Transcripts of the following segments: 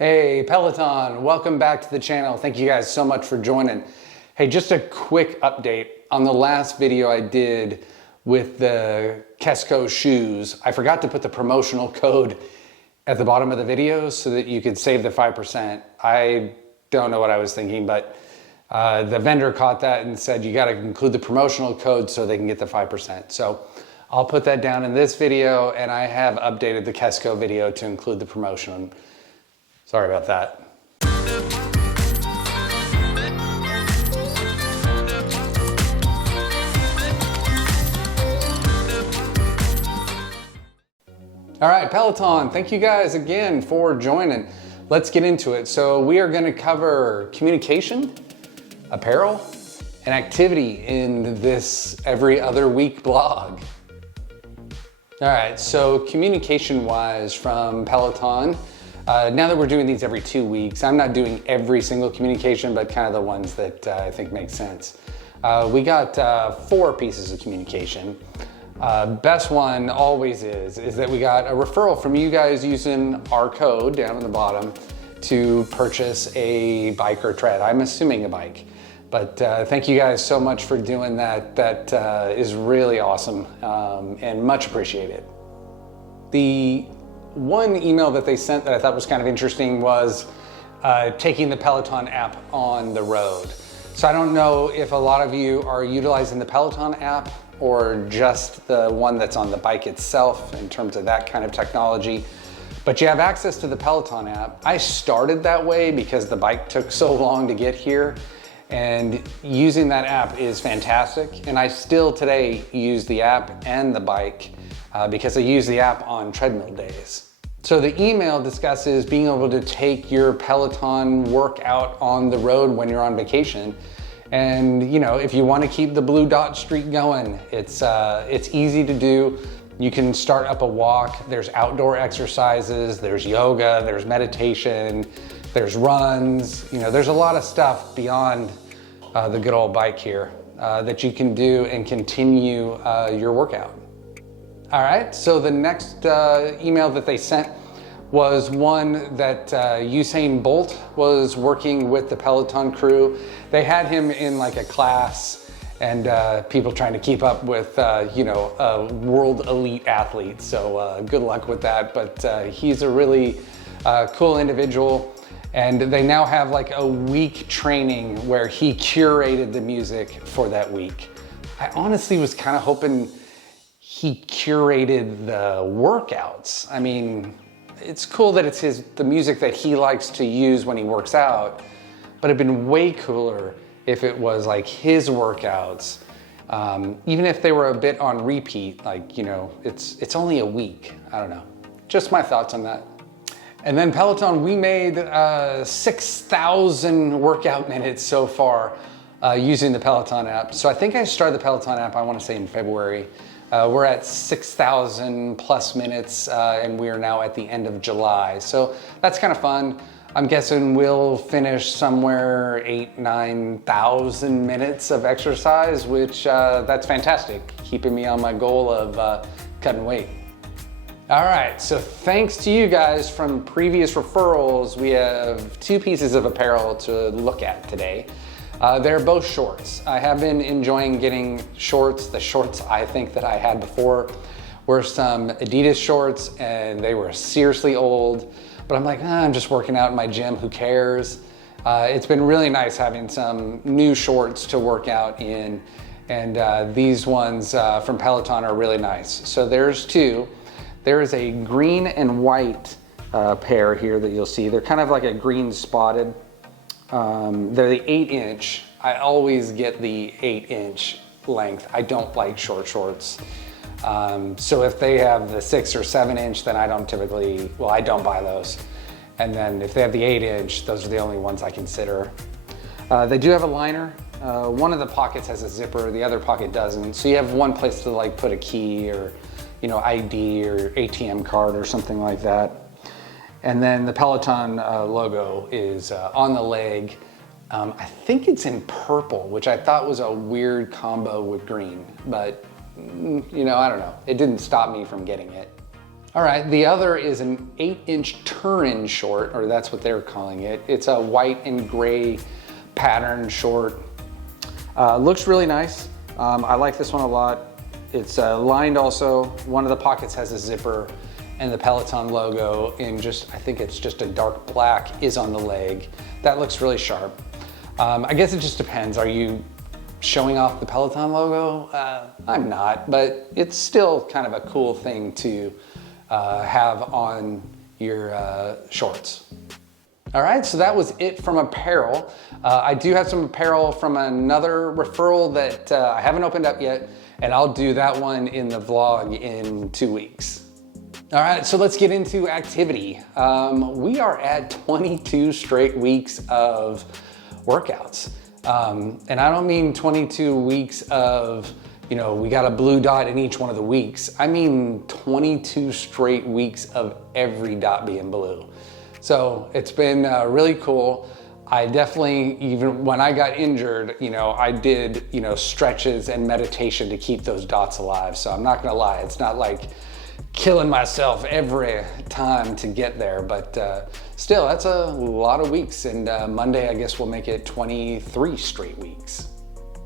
Hey Peloton, welcome back to the channel. Thank you guys so much for joining. Hey, just a quick update on the last video I did with the MojaveKY shoes. I forgot to put the promotional code at the bottom of the video so that you could save the 5%. I don't know what I was thinking, but the vendor caught that and said you got to include the promotional code so they can get the 5%. So I'll put that down in this video, and I have updated the MojaveKY video to include the promotion. Sorry about that. All right, Peloton, thank you guys again for joining. Let's get into it. So we are gonna cover communication, apparel, and activity in this every other week blog. All right, so communication-wise from Peloton, now that we're doing these every 2 weeks, I'm not doing every single communication, but kind of the ones that I think make sense. We got 4 pieces of communication. Best one always is that we got a referral from you guys using our code down at the bottom to purchase a bike or tread. I'm assuming a bike, but thank you guys so much for doing that. That is really awesome and much appreciated. The one email that they sent that I thought was kind of interesting was taking the Peloton app on the road. So I don't know if a lot of you are utilizing the Peloton app or just the one that's on the bike itself in terms of that kind of technology, but you have access to the Peloton app. I started that way because the bike took so long to get here, and using that app is fantastic. And I still today use the app and the bike because I use the app on treadmill days. So the email discusses being able to take your Peloton workout on the road when you're on vacation. And you know, if you want to keep the blue dot streak going, it's easy to do. You can start up a walk. There's outdoor exercises, there's yoga, there's meditation, there's runs. You know, there's a lot of stuff beyond the good old bike here that you can do and continue your workout. All right, so the next email that they sent was one that Usain Bolt was working with the Peloton crew. They had him in like a class and people trying to keep up with, you know, a world elite athlete. So good luck with that, but he's a really cool individual. And they now have like a week training where he curated the music for that week. I honestly was kind of hoping he curated the workouts. I mean, it's cool that it's the music that he likes to use when he works out, but it'd been way cooler if it was like his workouts, even if they were a bit on repeat, like, you know, it's only a week. I don't know. Just my thoughts on that. And then Peloton, we made 6,000 workout minutes so far using the Peloton app. So I think I started the Peloton app, I want to say in February. We're at 6,000 plus minutes and we are now at the end of July. So that's kind of fun. I'm guessing we'll finish somewhere 8,000–9,000 minutes of exercise, which that's fantastic, keeping me on my goal of cutting weight. All right, so thanks to you guys from previous referrals, we have 2 pieces of apparel to look at today. They're both shorts. I have been enjoying getting shorts. The shorts I think that I had before were some Adidas shorts, and they were seriously old, but I'm like, I'm just working out in my gym, who cares? It's been really nice having some new shorts to work out in, and these ones from Peloton are really nice. So there's 2. There is a green and white pair here that you'll see. They're kind of like a green spotted. They're the 8-inch. I always get the 8-inch length. I don't like short shorts. So if they have the 6 or 7-inch, then I don't typically, well, I don't buy those. And then if they have the 8-inch, those are the only ones I consider. They do have a liner. One of the pockets has a zipper, the other pocket doesn't. So you have one place to like put a key or, you know, ID or ATM card or something like that. And then the Peloton logo is on the leg. I think it's in purple, which I thought was a weird combo with green, but you know, I don't know. It didn't stop me from getting it. All right, the other is an 8-inch turn-in short, or that's what they're calling it. It's a white and gray pattern short. Looks really nice. I like this one a lot. It's lined also. One of the pockets has a zipper, and the Peloton logo in just, I think it's just a dark black, is on the leg. That looks really sharp. I guess it just depends. Are you showing off the Peloton logo? I'm not, but it's still kind of a cool thing to have on your shorts. All right, so that was it from apparel. I do have some apparel from another referral that I haven't opened up yet, and I'll do that one in the vlog in 2 weeks. All right, so let's get into activity. We are at 22 straight weeks of workouts. And I don't mean 22 weeks of, we got a blue dot in each one of the weeks. I mean 22 straight weeks of every dot being blue. So it's been really cool. I definitely, even when I got injured, I did, stretches and meditation to keep those dots alive. So I'm not gonna lie, it's not like killing myself every time to get there, but still, that's a lot of weeks. And Monday, I guess we'll make it 23 straight weeks.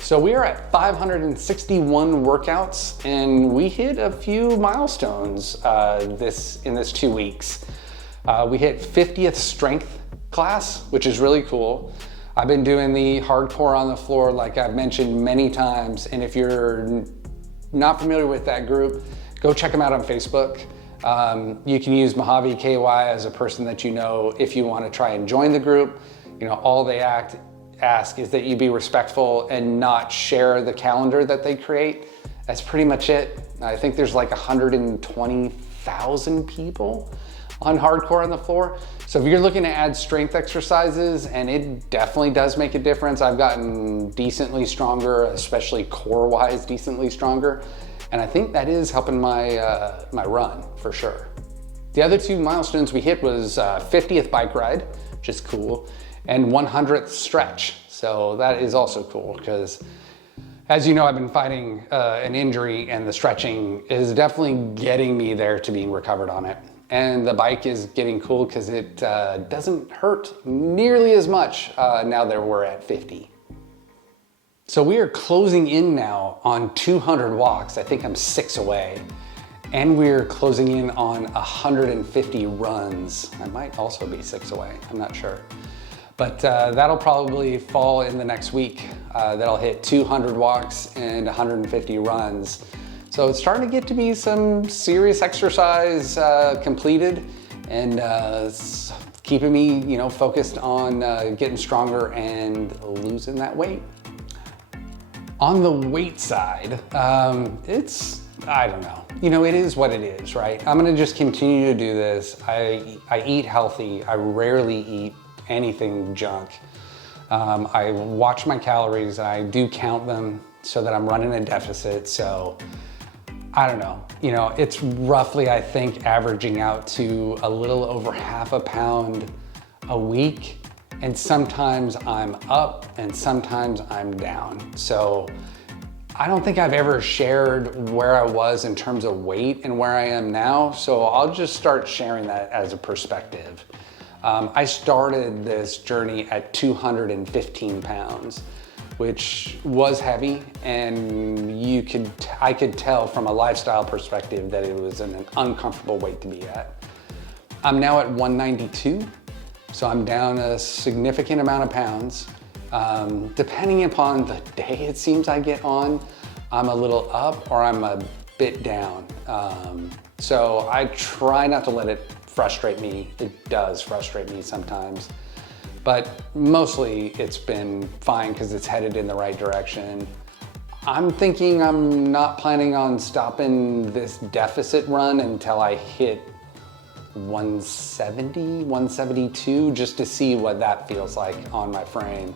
So we are at 561 workouts, and we hit a few milestones in this 2 weeks. We hit 50th strength class, which is really cool. I've been doing the hardcore on the floor, like I've mentioned many times, and if you're not familiar with that group, go check them out on Facebook. You can use MojaveKY as a person that you know if you want to try and join the group. All they ask is that you be respectful and not share the calendar that they create. That's pretty much it. I think there's like 120,000 people on hardcore on the floor. So if you're looking to add strength exercises, and it definitely does make a difference. I've gotten decently stronger, especially core-wise, decently stronger. And I think that is helping my run for sure. The other 2 milestones we hit was 50th bike ride, which is cool, and 100th stretch. So that is also cool because, as you know, I've been fighting an injury, and the stretching is definitely getting me there to being recovered on it. And the bike is getting cool because it doesn't hurt nearly as much now that we're at 50. So we are closing in now on 200 walks. I think I'm 6 away. And we're closing in on 150 runs. I might also be 6 away, I'm not sure. But that'll probably fall in the next week. That'll hit 200 walks and 150 runs. So it's starting to get to be some serious exercise completed, and it's keeping me, focused on getting stronger and losing that weight. On the weight side, I don't know. It is what it is, right? I'm gonna just continue to do this. I eat healthy. I rarely eat anything junk. I watch my calories. I do count them so that I'm running a deficit. So I don't know. It's roughly, I think, averaging out to a little over half a pound a week. And sometimes I'm up and sometimes I'm down. So I don't think I've ever shared where I was in terms of weight and where I am now. So I'll just start sharing that as a perspective. I started this journey at 215 pounds, which was heavy, and I could tell from a lifestyle perspective that it was an uncomfortable weight to be at. I'm now at 192. So I'm down a significant amount of pounds. Depending upon the day it seems I get on, I'm a little up or I'm a bit down. So I try not to let it frustrate me. It does frustrate me sometimes, but mostly it's been fine because it's headed in the right direction. I'm thinking I'm not planning on stopping this deficit run until I hit 170, 172, just to see what that feels like on my frame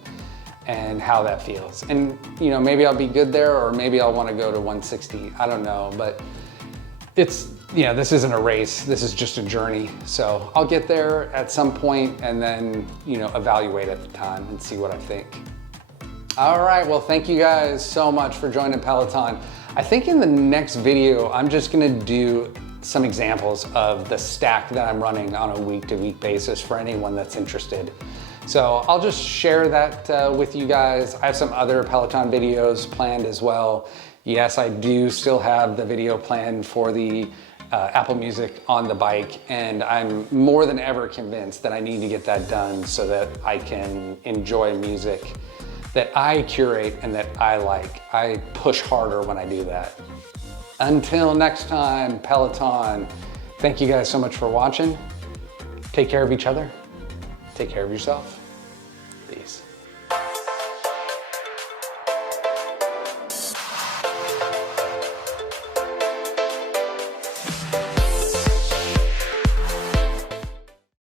and how that feels. And maybe I'll be good there, or maybe I'll want to go to 160. I don't know, but it's, this isn't a race. This is just a journey. So I'll get there at some point and then, evaluate at the time and see what I think. All right, well, thank you guys so much for joining Peloton. I think in the next video, I'm just gonna do some examples of the stack that I'm running on a week-to-week basis for anyone that's interested. So I'll just share that with you guys. I have some other Peloton videos planned as well. Yes, I do still have the video planned for the Apple Music on the bike, and I'm more than ever convinced that I need to get that done so that I can enjoy music that I curate and that I like. I push harder when I do that. Until next time, Peloton, thank you guys so much for watching. Take care of each other. Take care of yourself.